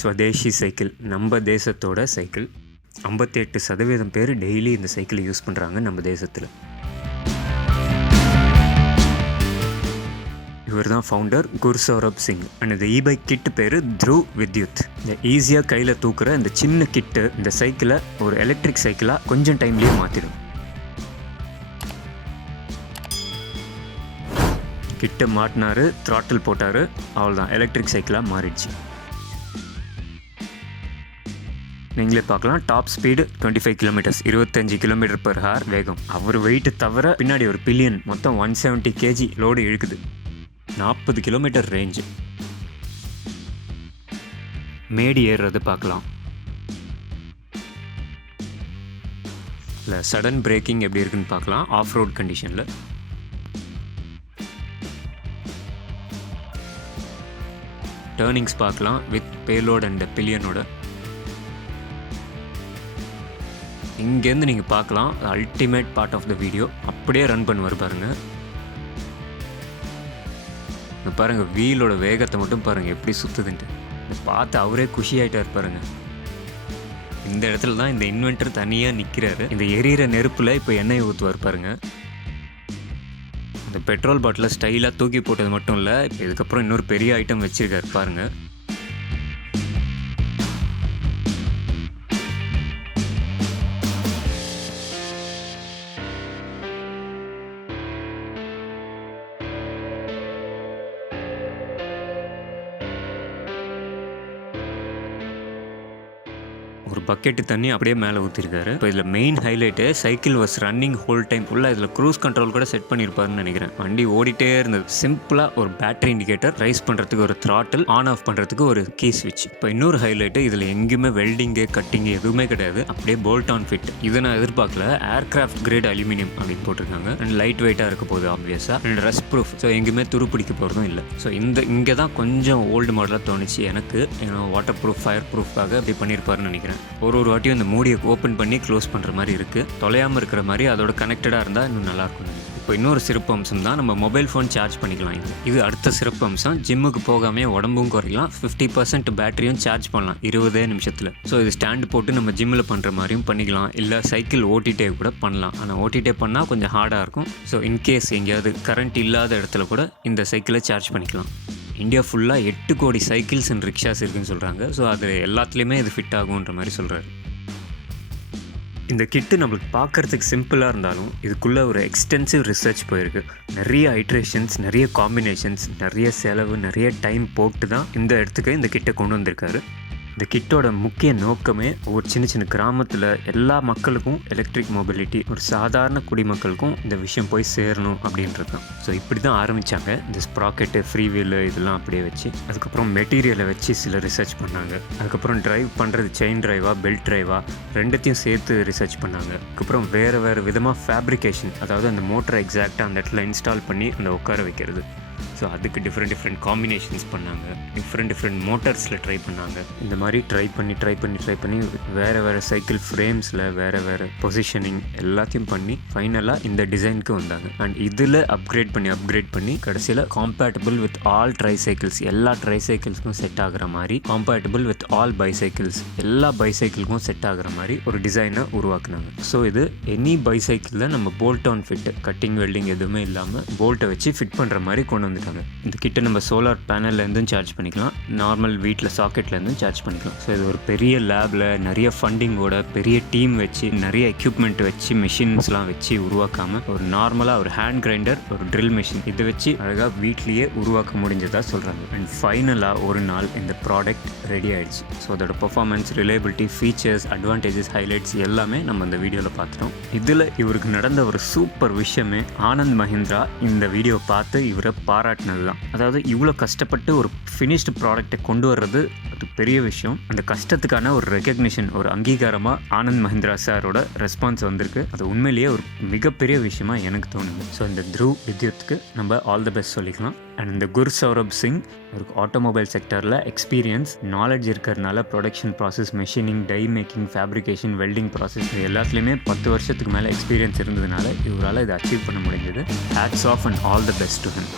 Swadeshi cycle, நம்ம தேசத்தோட cycle. 58% பேர் டெய்லி இந்த சைக்கிளை யூஸ் பண்ணுறாங்க நம்ம தேசத்தில். இவர் தான் ஃபவுண்டர் குர்சௌரப் சிங். அண்ட் இந்த eBike கிட்டு பேர் த்ருவ் வித்யுத். இந்த ஈஸியாக கையில் தூக்குற இந்த சின்ன கிட்டு இந்த சைக்கிளை ஒரு எலக்ட்ரிக் சைக்கிளாக கொஞ்சம் டைம்லேயே மாற்றிடும். கிட்ட மாட்டினார், த்ராட்டில் போட்டார், அவ்வளோதான், எலக்ட்ரிக் சைக்கிளாக மாறிடுச்சு. நீங்களே பார்க்கலாம், டாப் ஸ்பீடு 25 கிலோமீட்டர்ஸ், 25 km/h வேகம். அவர் வெயிட்டு தவிர பின்னாடி ஒரு பில்லியன், மொத்தம் 170 kg லோடு இழுக்குது. 40 கிலோமீட்டர் ரேஞ்சு. மேடி ஏறுறது பார்க்கலாம். இல்லை சடன் பிரேக்கிங் எப்படி இருக்குன்னு பார்க்கலாம் ஆஃப் ரோட் கண்டிஷனில். டேர்னிங்ஸ் பார்க்கலாம் வித் பேலோட் அண்ட் பில்லியனோட. இங்கேருந்து நீங்கள் பார்க்கலாம் ultimate part of the video. அப்படியே ரன் பண்ணுவார் பாருங்கள். இந்த பாருங்கள் வீலோட வேகத்தை மட்டும் பாருங்கள் எப்படி சுற்றுதுன்ட்டு. இதை பார்த்து அவரே குஷியாகிட்டார் பாருங்கள். இந்த இடத்துல தான் இந்த இன்வென்டர் தனியாக நிற்கிறாரு. இந்த எரியிற நெருப்பில் இப்போ எண்ணெய் ஊற்றுவார் பாருங்கள். இந்த பெட்ரோல் பாட்டிலை ஸ்டைலாக தூக்கி போட்டது மட்டும் இல்லை, இதுக்கப்புறம் இன்னொரு பெரிய ஐட்டம் வச்சுருக்காரு பாருங்கள். ஒரு பக்கெட்டு தண்ணி அப்படியே மேலே ஊற்றிருக்காரு. இப்போ இதில் main highlight cycle was running whole time ஃபுல்லாக. இதில் க்ரூஸ் கண்ட்ரோல் கூட செட் பண்ணியிருப்பாருன்னு நினைக்கிறேன். வண்டி ஓடிட்டே இருந்தது. சிம்பிளாக ஒரு பேட்டரி இண்டிகேட்டர், ரைஸ் பண்ணுறதுக்கு ஒரு த்ராட்டில், ஆன் ஆஃப் பண்ணுறதுக்கு ஒரு கீ ஸ்விட்ச். இப்போ இன்னொரு ஹைலைட்டு, இதில் எங்கேயுமே வெல்டிங்கு கட்டிங்கு எதுவுமே கிடையாது, அப்படியே போல்ட் ஆன் ஃபிட். இதை நான் எதிர்பார்க்கல. ஏர்கிராஃப்ட் கிரேட் அலுமினியம் அப்படின்னு போட்டிருக்காங்க. அண்ட் லைட் வெயிட்டாக இருக்க போகுது ஆப்வியஸாக. அண்ட் ரஸ்ட் ப்ரூஃப், ஸோ எங்கேயுமே துரு பிடிக்க போகிறதும் இல்லை. ஸோ இங்கே தான் கொஞ்சம் ஓல்டு மாடலாக தோணுச்சு எனக்கு. வாட்டர் ப்ரூஃப், ஃபயர் ப்ரூஃப்காக இப்படி பண்ணியிருப்பாருன்னு நினைக்கிறேன். ஒரு வாட்டியும் இந்த மூடியை ஓப்பன் பண்ணி க்ளோஸ் பண்ணுற மாதிரி இருக்குது. தொலையாமல் இருக்கிற மாதிரி, அதோட கனெக்டடாக இருந்தால் இன்னும் நல்லாயிருக்கும். இப்போ இன்னொரு சிறப்பு அம்சம் தான், நம்ம மொபைல் ஃபோன் சார்ஜ் பண்ணிக்கலாம். இது அடுத்த சிறப்பு அம்சம். ஜிம்முக்கு போகாமே உடம்பும் குறைக்கலாம், 50% பேட்டரியும் சார்ஜ் பண்ணலாம் 20 நிமிஷத்தில். ஸோ இது ஸ்டாண்டு போட்டு நம்ம ஜிம்மில் பண்ணுற மாதிரியும் பண்ணிக்கலாம், இல்லை சைக்கிள் ஓட்டிகிட்டே கூட பண்ணலாம். ஆனால் ஓட்டிகிட்டே பண்ணால் கொஞ்சம் ஹார்டாக இருக்கும். ஸோ இன்கேஸ் எங்கேயாவது கரண்ட் இல்லாத இடத்துல கூட இந்த சைக்கிளை சார்ஜ் பண்ணிக்கலாம். இந்தியா ஃபுல்லாக 8 கோடி சைக்கிள்ஸ் அண்ட் ரிக்ஷாஸ் இருக்குதுன்னு சொல்கிறாங்க. ஸோ அது எல்லாத்துலேயுமே இது ஃபிட் ஆகுன்ற மாதிரி சொல்கிறாரு. இந்த கிட்டு நம்மளுக்கு பார்க்குறதுக்கு சிம்பிளாக இருந்தாலும் இதுக்குள்ளே ஒரு எக்ஸ்டென்சிவ் ரிசர்ச் போயிருக்கு. நிறைய ஐட்ரேஷன்ஸ், நிறைய காம்பினேஷன்ஸ், நிறைய செலவு, நிறைய டைம் போட்டு தான் இந்த இடத்துக்கு இந்த கிட்டை கொண்டு வந்திருக்காரு. இந்த கிட்டோட முக்கிய நோக்கமே ஒரு சின்ன சின்ன கிராமத்தில் எல்லா மக்களுக்கும் எலக்ட்ரிக் மொபிலிட்டி, ஒரு சாதாரண குடிமக்களுக்கும் இந்த விஷயம் போய் சேரணும் அப்படின்றது தான். ஸோ இப்படி தான் ஆரம்பித்தாங்க. இந்த ஸ்ப்ராக்கெட்டு, ஃப்ரீ வீலு இதெல்லாம் அப்படியே வச்சு, அதுக்கப்புறம் மெட்டீரியலை வச்சு சில ரிசர்ச் பண்ணாங்க. அதுக்கப்புறம் ட்ரைவ் பண்ணுறது செயின் ட்ரைவா பெல்ட் ட்ரைவா ரெண்டுத்தையும் சேர்த்து ரிசர்ச் பண்ணாங்க. அதுக்கப்புறம் வேறு விதமாக ஃபேப்ரிகேஷன், அதாவது அந்த மோட்டரை எக்ஸாக்டாக அந்த இடத்துல இன்ஸ்டால் பண்ணி அந்த உட்கார வைக்கிறது. ஸோ அதுக்கு டிஃப்ரெண்ட் காம்பினேஷன்ஸ் பண்ணாங்க. டிஃப்ரெண்ட் மோட்டர்ஸில் ட்ரை பண்ணாங்க. இந்த மாதிரி ட்ரை பண்ணி வேறு சைக்கிள் ஃப்ரேம்ஸில் வேறு பொசிஷனிங் எல்லாத்தையும் பண்ணி ஃபைனலாக இந்த டிசைனுக்கு வந்தாங்க. அண்ட் இதில் அப்கிரேட் பண்ணி கடைசியில் compatible with all try cycles, எல்லா ட்ரை சைக்கிள்ஸ்க்கும் செட் ஆகிற மாதிரி, காம்பேட்டபிள் வித் ஆல் பைசைக்கிள்ஸ், எல்லா பைசைக்கிளுக்கும் செட் ஆகிற மாதிரி ஒரு டிசைனை உருவாக்குனாங்க. ஸோ இது எனி பைசைக்கிளில் நம்ம bolt on fit, cutting welding எதுவுமே இல்லாமல் போல்ட்டை வச்சு ஃபிட் பண்ணுற மாதிரி கொண்டு வந்துட்டாங்க. இந்த கிட்ட நம்ம சோலார் பேனல்லேருந்தும் சார்ஜ் பண்ணிக்கலாம், நார்மல் வீட்டில் சாக்கெட்லேருந்தும் சார்ஜ் பண்ணிக்கலாம். ஸோ இது ஒரு பெரிய லேபில் நிறைய ஃபண்டிங்கோட, பெரிய டீம் வச்சு, நிறைய எக்யூப்மெண்ட் வச்சு, மிஷின்ஸ்லாம் வச்சு உருவாக்காமல் ஒரு நார்மலாக ஒரு ஹேண்ட் கிரைண்டர், ஒரு ட்ரில் மிஷின் இதை வச்சு அழகாக வீட்லேயே உருவாக்க முடிஞ்சதாக சொல்கிறாங்க. அண்ட் ஃபைனலாக ஒரு நாள் இந்த ப்ராடக்ட் ரெடி ஆகிடுச்சு. ஸோ அதோட performance, reliability, features, advantages, highlights எல்லாமே நம்ம இந்த வீடியோவில் பார்த்துட்டோம். இதில் இவருக்கு நடந்த ஒரு சூப்பர் விஷயமே ஆனந்த் மஹிந்திரா இந்த வீடியோ பார்த்து இவரை பாராட்டினது தான். அதாவது இவ்வளோ கஷ்டப்பட்டு ஒரு ஃபினிஷ்டு ப்ராடக்டை கொண்டு வர்றது அது பெரிய விஷயம். அந்த கஷ்டத்துக்கான ஒரு ரெகக்னிஷன், ஒரு அங்கீகாரமாக ஆனந்த் மஹிந்திரா சாரோட ரெஸ்பான்ஸ் வந்திருக்கு. அது உண்மையிலேயே ஒரு மிகப்பெரிய விஷயமா எனக்கு தோணுது. ஸோ இந்த த்ருவ் வித்யுத்துக்கு நம்ம ஆல் த பெஸ்ட் சொல்லிக்கலாம். அண்ட் இந்த குர்சௌரப் சிங் ஒரு ஆட்டோமொபைல் செக்டரில் எக்ஸ்பீரியன்ஸ், நாலேஜ் இருக்கிறதுனால production process, machining, die making, fabrication, welding process எல்லாத்துலேயுமே 10 வருஷத்துக்கு மேலே எக்ஸ்பீரியன்ஸ் இருந்ததுனால இவரால் இதை அச்சீவ் பண்ண முடிஞ்சது. Hats off and all the best to him.